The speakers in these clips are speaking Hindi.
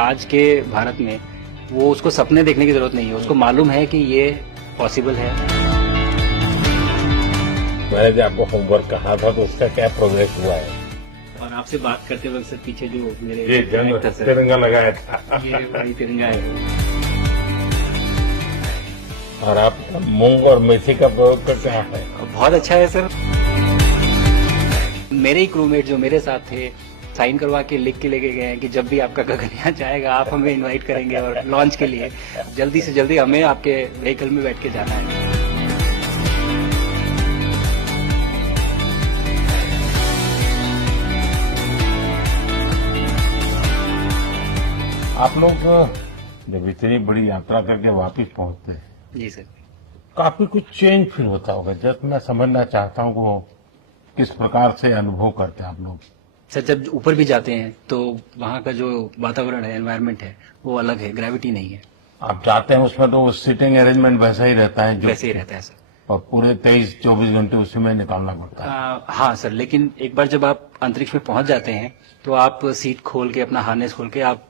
आज के भारत में वो उसको सपने देखने की जरूरत नहीं है, उसको मालूम है कि ये पॉसिबल है। मैंने जो आपको होमवर्क कहा था तो उसका क्या प्रोग्रेस हुआ है? और आपसे बात करते वक्त सर पीछे जो मेरे ये जंग था सर, तिरंगा लगाया था ये वही तिरंगा है। और आप मूंग और मेथी का प्रयोग का क्या है? बहुत अच्छा है सर। मेरे ही क्रूमेट जो मेरे साथ थे साइन करवा के लिख के लेके गए हैं कि जब भी आपका गगन यहाँ जाएगा आप हमें इनवाइट करेंगे और लॉन्च के लिए जल्दी से जल्दी हमें आपके व्हीकल में बैठ के जाना है। आप लोग जब इतनी बड़ी यात्रा करके वापस पहुंचते हैं जी सर। काफी कुछ चेंज फील होता होगा। जब मैं समझना चाहता हूँ वो किस प्रकार से अनुभव करते हैं आप लोग? सर जब ऊपर भी जाते हैं तो वहाँ का जो वातावरण है, एनवायरनमेंट है, वो अलग है, ग्रेविटी नहीं है। आप जाते हैं उसमें तो सीटिंग अरेंजमेंट वैसा ही रहता है जो वैसे ही रहता है सर। और पूरे 23-24 घंटे उसी में निकालना पड़ता है। हाँ सर, लेकिन एक बार जब आप अंतरिक्ष में पहुंच जाते हैं तो आप सीट खोल के अपना हार्नेस खोल के आप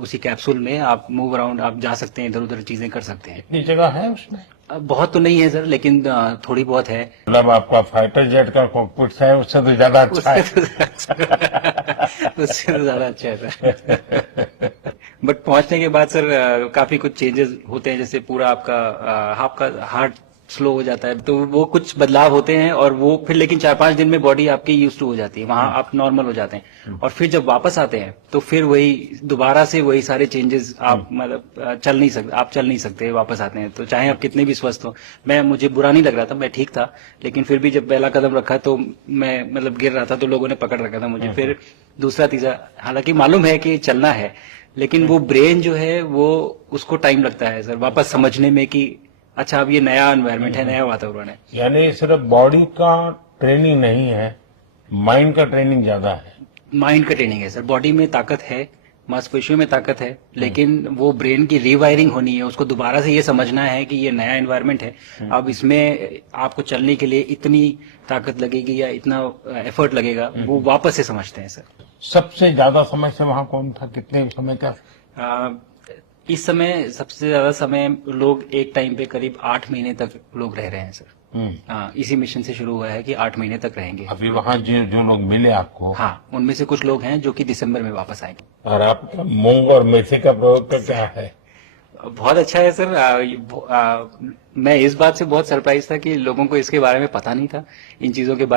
उसी कैप्सूल में आप मूव अराउंड आप जा सकते हैं, इधर उधर चीजें कर सकते हैं। इतनी जगह है उसमें? बहुत तो नहीं है सर, लेकिन थोड़ी बहुत है। मतलब आपका फाइटर जेट का कॉकपिट है उससे तो ज्यादा अच्छा है। उससे तो ज्यादा अच्छा है सर। बट पहुंचने के बाद सर काफी कुछ चेंजेस होते हैं, जैसे पूरा आपका हार्ट स्लो हो जाता है, तो वो कुछ बदलाव होते हैं और वो फिर लेकिन 4-5 दिन में बॉडी आपकी यूज टू हो जाती है, वहां आप नॉर्मल हो जाते हैं। और फिर जब वापस आते हैं तो फिर वही दोबारा से वही सारे चेंजेस आप मतलब चल नहीं सकते वापस आते हैं तो चाहे आप कितने भी स्वस्थ हो। मुझे बुरा नहीं लग रहा था, मैं ठीक था, लेकिन फिर भी जब पहला कदम रखा तो मैं मतलब गिर रहा था तो लोगों ने पकड़ रखा था मुझे। फिर दूसरा तीसरा, हालांकि मालूम है कि चलना है, लेकिन वो ब्रेन जो है वो उसको टाइम लगता है सर वापस समझने में कि अच्छा अब ये नया एनवायरनमेंट है, नया वातावरण है। यानी सिर्फ बॉडी का ट्रेनिंग नहीं है, माइंड का ट्रेनिंग ज्यादा है। माइंड का ट्रेनिंग है सर। बॉडी में ताकत है, मांसपेशियों में ताकत है, लेकिन वो ब्रेन की रीवायरिंग होनी है, उसको दोबारा से ये समझना है कि ये नया एनवायरनमेंट है। अब इसमें आपको चलने के लिए इतनी ताकत लगेगी या इतना एफर्ट लगेगा, वो वापस से समझते हैं सर। सबसे ज्यादा समय से वहां कौन था? कितने समय का? इस समय सबसे ज्यादा समय लोग एक टाइम पे करीब 8 महीने तक लोग रह रहे हैं सर। इसी मिशन से शुरू हुआ है कि 8 महीने तक रहेंगे। अभी वहां जो लोग मिले आपको? हाँ, उनमें से कुछ लोग हैं जो कि दिसंबर में वापस आएंगे। और आपका मूंग और मेथी का प्रयोग का क्या है? बहुत अच्छा है सर। मैं इस बात से बहुत सरप्राइज था कि लोगों को इसके बारे में पता नहीं था, इन चीजों के बारे